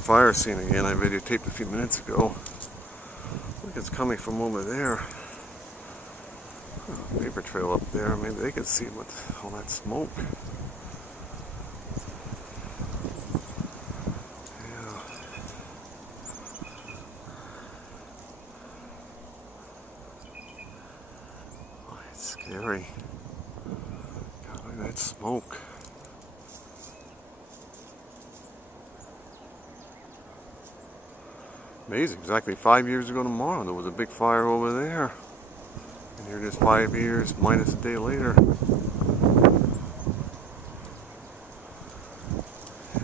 fire scene again. I videotaped a few minutes ago. Look, it's coming from over there. Oh, paper trail up there. Maybe they can see what all that smoke. Yeah. Oh, it's scary. God, look at that smoke. Amazing. Exactly 5 years ago tomorrow, there was a big fire over there. And here it is 5 years minus a day later.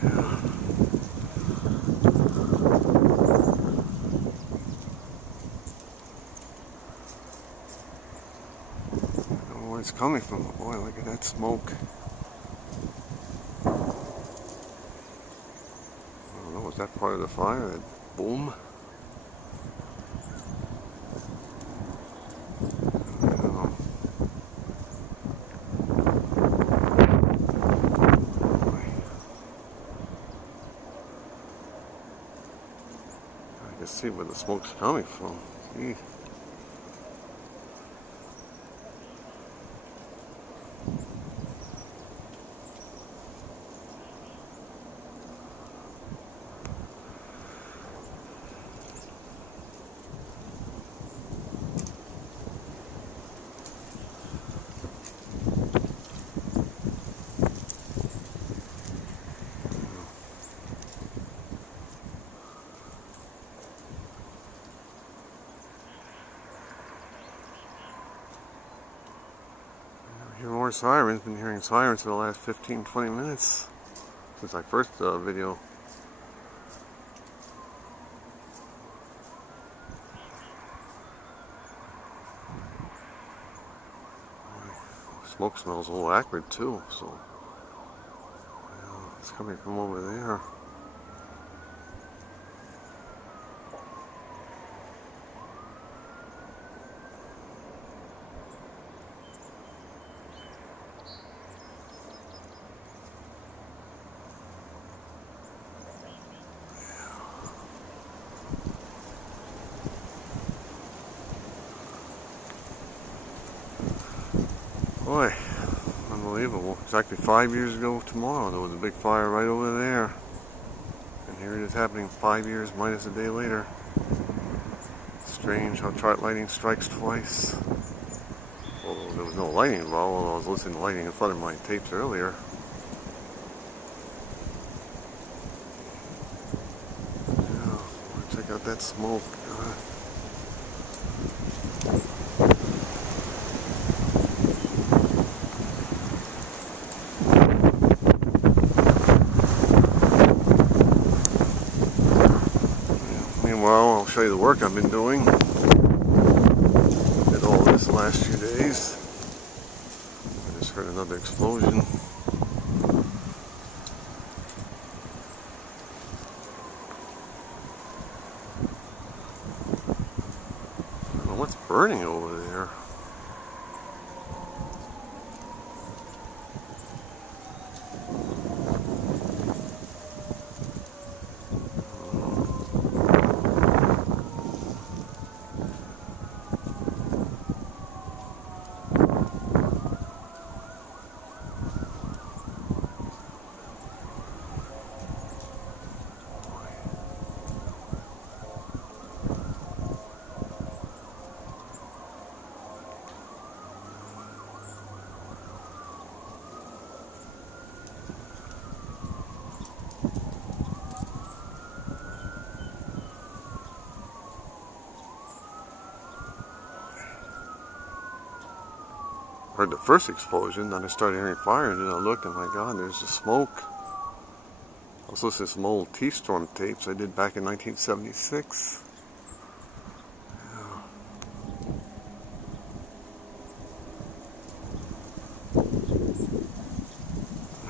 Yeah. I don't know where it's coming from. Boy, look at that smoke. I don't know, was that part of the fire? That boom? I can see where the smoke's coming from. Gee. Hear more sirens. Been hearing sirens for the last 15-20 minutes since I first video. Smoke smells a little acrid too, so yeah, it's coming from over there. Boy, unbelievable. Exactly 5 years ago tomorrow, there was a big fire right over there. And here it is happening 5 years minus a day later. Strange how chart lighting strikes twice. Although there was no lighting involved, although I was listening to lighting in front of my tapes earlier. Yeah, check out that smoke. Meanwhile, I'll show you the work I've been doing. Did all this the last few days. I just heard another explosion. I don't know what's burning over there. Heard the first explosion, then I started hearing fire, and then I looked, and my God, there's the smoke. I was listening to some old T-Storm tapes I did back in 1976.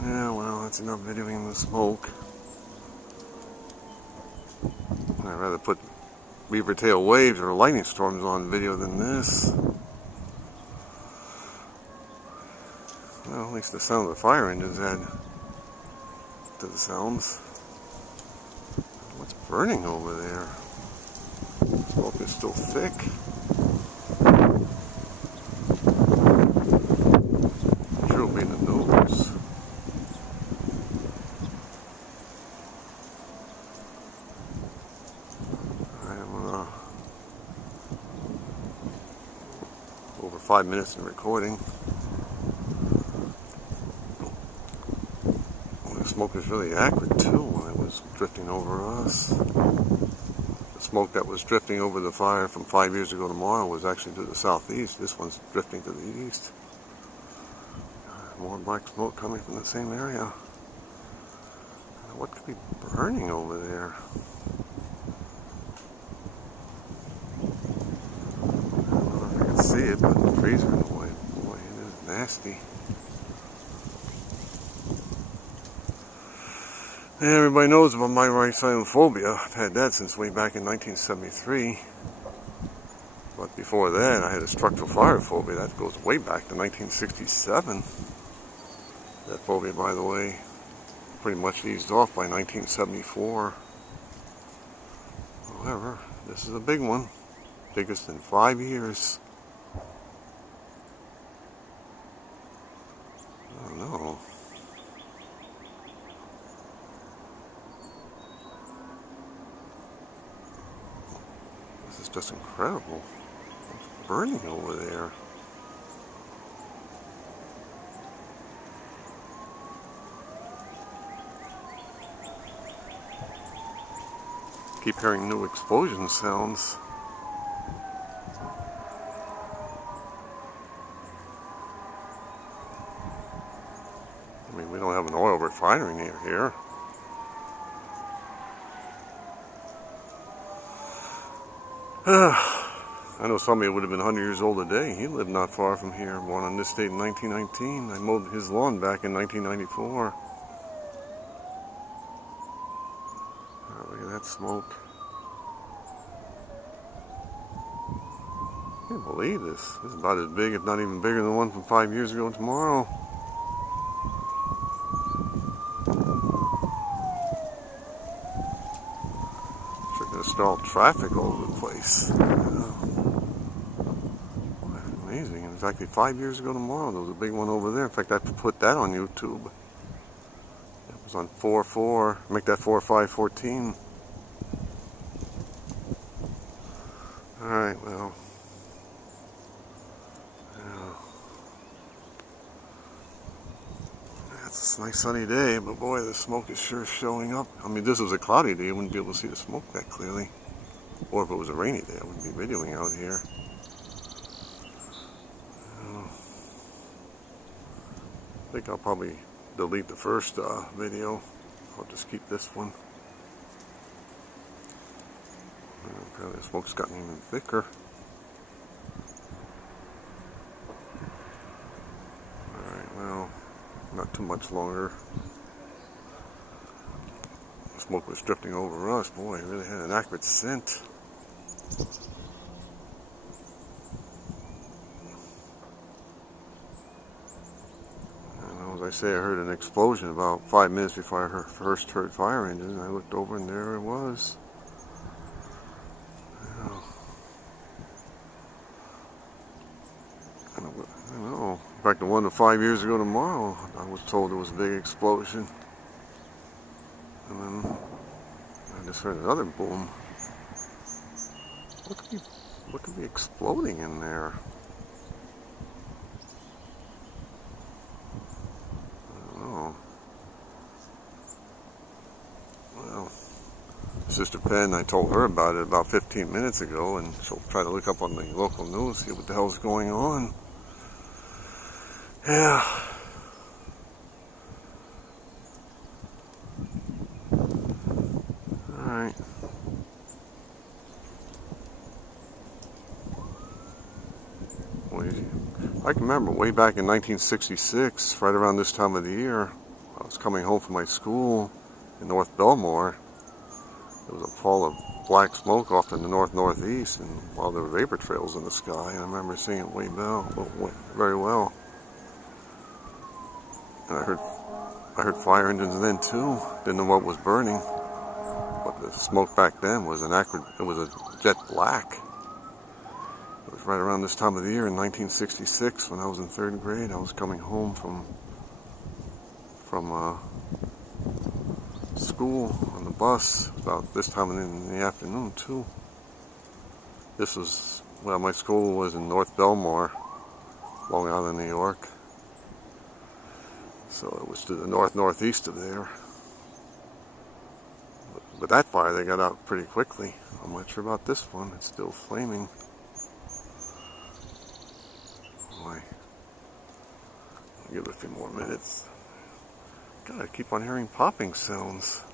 Yeah, well, that's enough videoing the smoke. I'd rather put beaver tail waves or lightning storms on video than this. Well, at least the sound of the fire engines had to the sounds. What's burning over there? Smoke is still thick. I'm sure it'll be in the news. Over 5 minutes in recording. Well, the smoke is really acrid too when it was drifting over us. The smoke that was drifting over the fire from 5 years ago tomorrow was actually to the southeast. This one's drifting to the east. More black smoke coming from the same area. What could be burning over there? See it, but the trees are in the way. Boy, it is nasty. And everybody knows about my right side phobia. I've had that since way back in 1973. But before that, I had a structural fire phobia. That goes way back to 1967. That phobia, by the way, pretty much eased off by 1974. However, this is a big one. Biggest in 5 years. I don't know. This is just incredible. It's burning over there. Keep hearing new explosion sounds. I mean, we don't have an oil refinery near here. I know somebody would have been 100 years old today. He lived not far from here, born on this date in 1919. I mowed his lawn back in 1994. Oh, look at that smoke. I can't believe this. This is about as big, if not even bigger than the one from 5 years ago tomorrow. Stalled traffic all over the place. Amazing. It was actually 5 years ago tomorrow. There was a big one over there. In fact, I put that on YouTube. It was on 4/4. Make that 4/5/14. Alright, well. It's a nice sunny day, but boy, the smoke is sure showing up. I mean, this was a cloudy day, I wouldn't be able to see the smoke that clearly. Or if it was a rainy day, I wouldn't be videoing out here. I think I'll probably delete the first video. I'll just keep this one. Apparently the smoke's gotten even thicker. Alright, well, not too much longer. The smoke was drifting over us. Boy, it really had an acrid scent. And as I say, I heard an explosion about 5 minutes before I first heard fire engines. And I looked over and there it was. I don't know. In fact, the one from 5 years ago tomorrow, I was told there was a big explosion. And then I just heard another boom. What could be exploding in there? I don't know. Well, Sister Penn, I told her about it about 15 minutes ago, and she'll try to look up on the local news, see what the hell's going on. Yeah. Alright. I can remember way back in 1966, right around this time of the year, I was coming home from my school in North Belmore. There was a fall of black smoke off in the northeast, and while there were vapor trails in the sky, and I remember seeing it very well. And I heard fire engines then too. Didn't know what was burning, but the smoke back then was an acrid, it was a jet black. It was right around this time of the year in 1966 when I was in 3rd grade. I was coming home from school on the bus, about this time in the afternoon too. This was, well, my school was in North Belmar, Long Island, New York. So it was to the northeast of there. But that fire, they got out pretty quickly. I'm not sure about this one. It's still flaming. Boy. I'll give it a few more minutes. God, I keep on hearing popping sounds.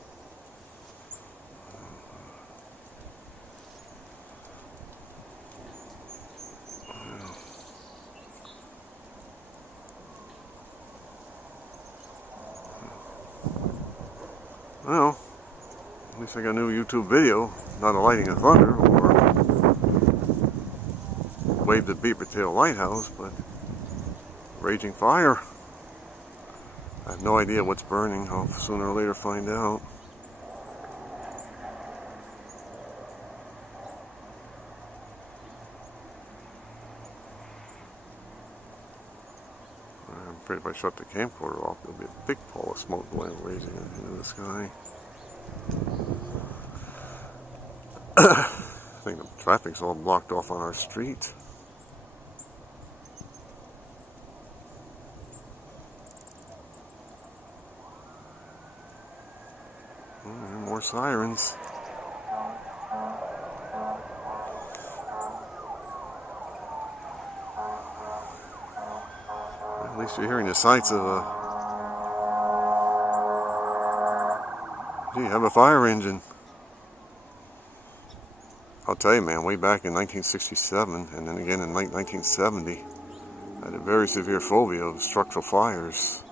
Well, at least I got a new YouTube video, not a lighting of thunder or wave the beaver tail lighthouse, but raging fire. I have no idea what's burning. I'll sooner or later find out. I'm afraid if I shut the camcorder off, there'll be a big pall of smoke going raising into the sky. I think the traffic's all blocked off on our street. More sirens. At least you're hearing the sights of a... Gee, have a fire engine. I'll tell you, man, way back in 1967 and then again in 1970, I had a very severe phobia of structural fires.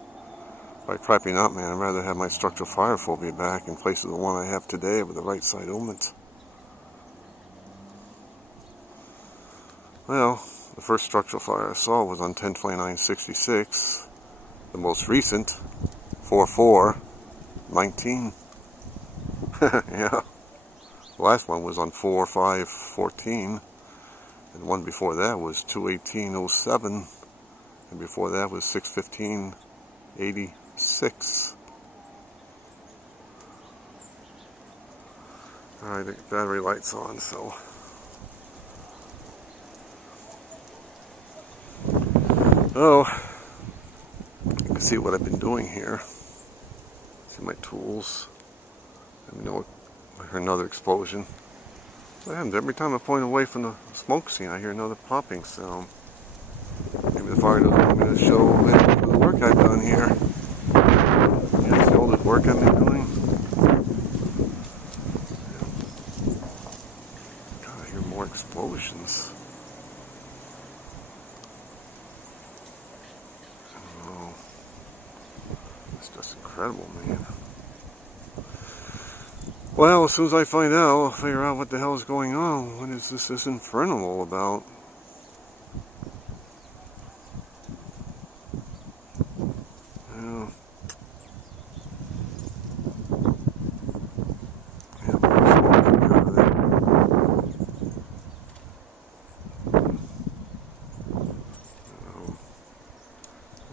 By crapping up, man, I'd rather have my structural fire phobia back in place of the one I have today with the right side oment. Well, the first structural fire I saw was on 10/29/66. The most recent, 4/4/19. Yeah. The last one was on 4/5/14. And the one before that was 2/18/07. And before that was 6/15/86. Alright, the battery light's on, so. Oh, you can see what I've been doing here. See my tools. Let me know I hear another explosion. What happens every time I point away from the smoke scene? I hear another popping sound. Maybe the fire doesn't want me to show the work I've done here. Yeah, see all the work I've been doing. God, I hear more explosions. Oh, it's just incredible, man. Well, as soon as I find out, I'll figure out what the hell is going on. What is this inferno all about?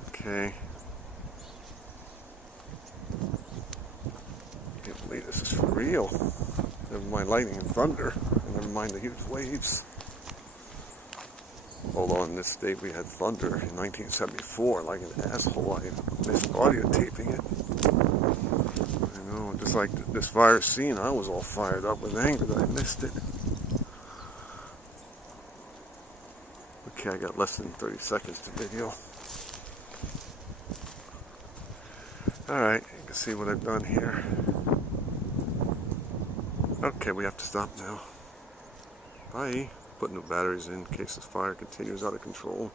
Okay. Can't believe this is for real. Never mind lightning and thunder. Never mind the huge waves. Although in this state we had thunder in 1974, like an asshole. I missed audio taping it. I know, just like this fire scene, I was all fired up with anger that I missed it. Okay, I got less than 30 seconds to video. Alright, you can see what I've done here. Okay, we have to stop now. Bye. Put new batteries in case this fire continues out of control.